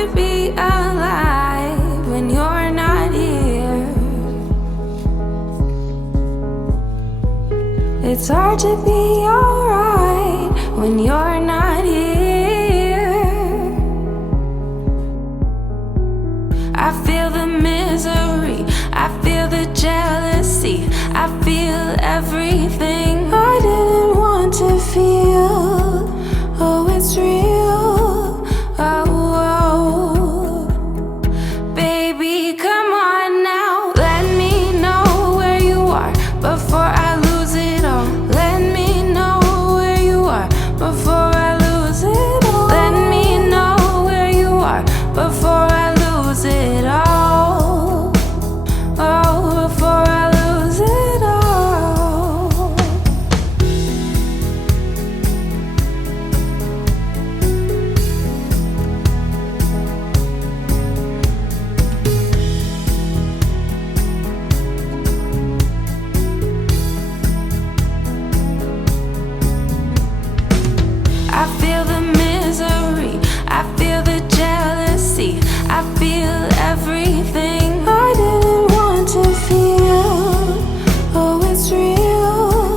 to be alive when you're not here. It's hard to be alright when you're not here. I feel the misery, I feel the jealousy, I feel everything I didn't want to feel. Oh, it's real. Oh, oh. Baby, come on now. Let me know where you are before I lose it all. Let me know where you are before I lose it all. Let me know where you are before I lose it all. Oh, before I lose it all. I feel the misery, I feel the jealousy, I feel everything I didn't want to feel. Oh, it's real.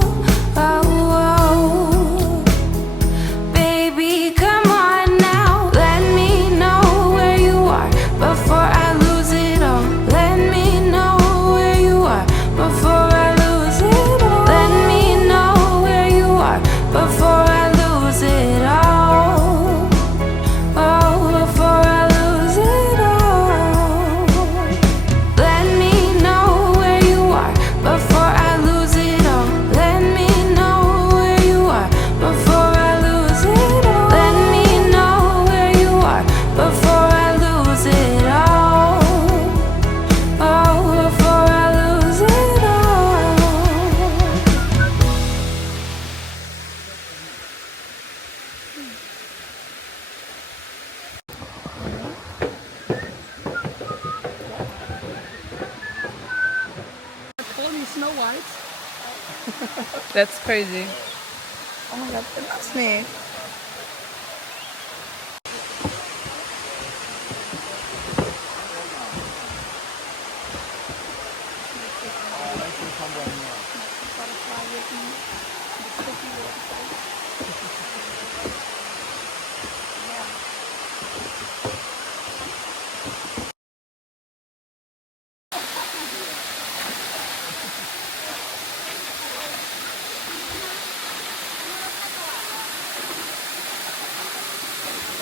Oh, oh. Baby, come on now. Let me know where you are before I lose it all. Let me know where you are before I lose it all. Let me know where you are before I lose it all. Oh, before I lose it all. Let me know where you are before I lose it all. Let me know where you are before I lose it all. Let me know where you are before I lose it all. Oh, before I lose it all. Calling Snow White. That's crazy. Oh my god, that's me.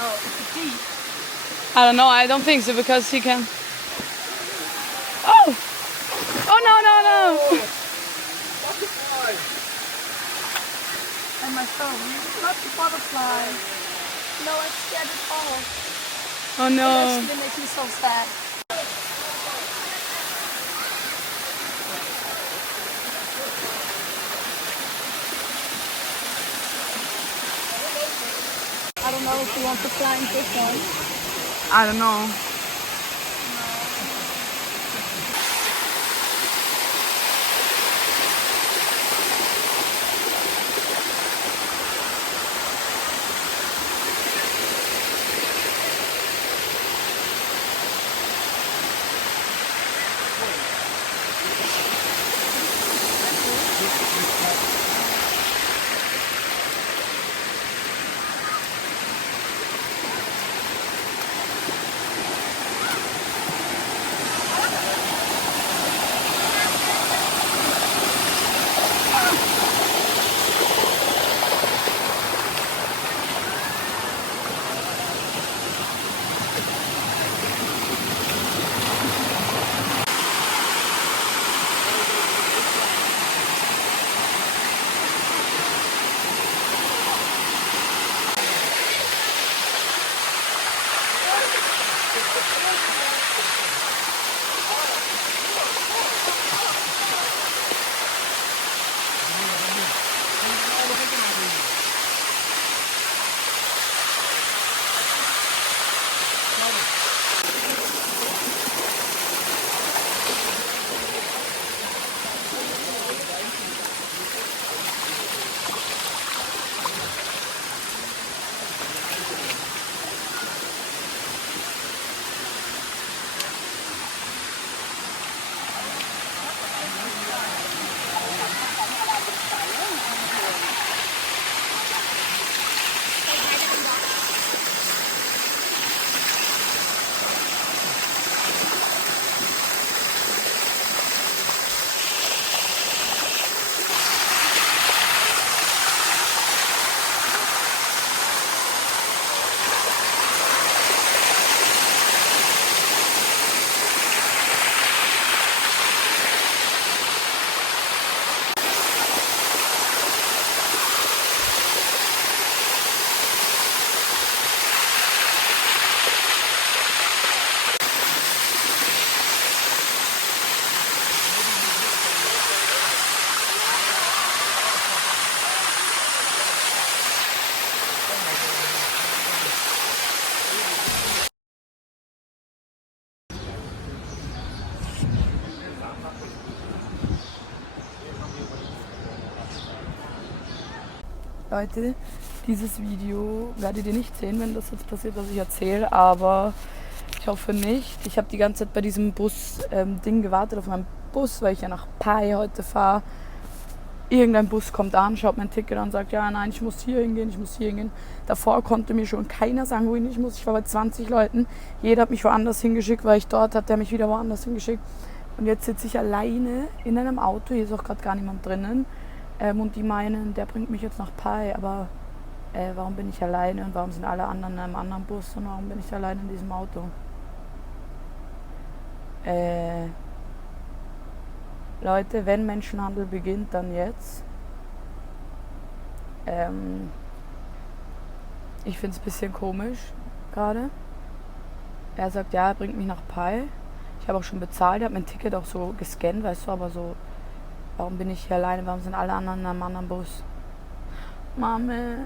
Oh, it's a key. I don't know. I don't think so because he can. Oh! Oh no no no! And my phone. Not the butterfly. No, I scared it all. Oh It no! actually makes me so sad. I don't know if you want to fly in this one. I don't know. Leute, dieses Video werdet ihr nicht sehen, wenn das jetzt passiert, was ich erzähle, aber ich hoffe nicht. Ich habe die ganze Zeit bei diesem Bus-Ding gewartet, auf meinen Bus, weil ich ja nach Pai heute fahre. Irgendein Bus kommt an, schaut mein Ticket an und sagt, ja, nein, ich muss hier hingehen, ich muss hier hingehen. Davor konnte mir schon keiner sagen, wohin ich muss. Ich war bei 20 Leuten. Jeder hat mich woanders hingeschickt, weil ich dort hat der mich wieder woanders hingeschickt. Und jetzt sitze ich alleine in einem Auto, hier ist auch gerade gar niemand drinnen. Und die meinen, der bringt mich jetzt nach Pai, aber warum bin ich alleine und warum sind alle anderen in einem anderen Bus und warum bin ich alleine in diesem Auto? Leute, wenn Menschenhandel beginnt, dann jetzt. Ich finde es ein bisschen komisch gerade. Er sagt, ja, er bringt mich nach Pai. Ich habe auch schon bezahlt, er hat mein Ticket auch so gescannt, weißt du, aber so, warum bin ich hier alleine, warum sind alle anderen in einem anderen Bus? Mame.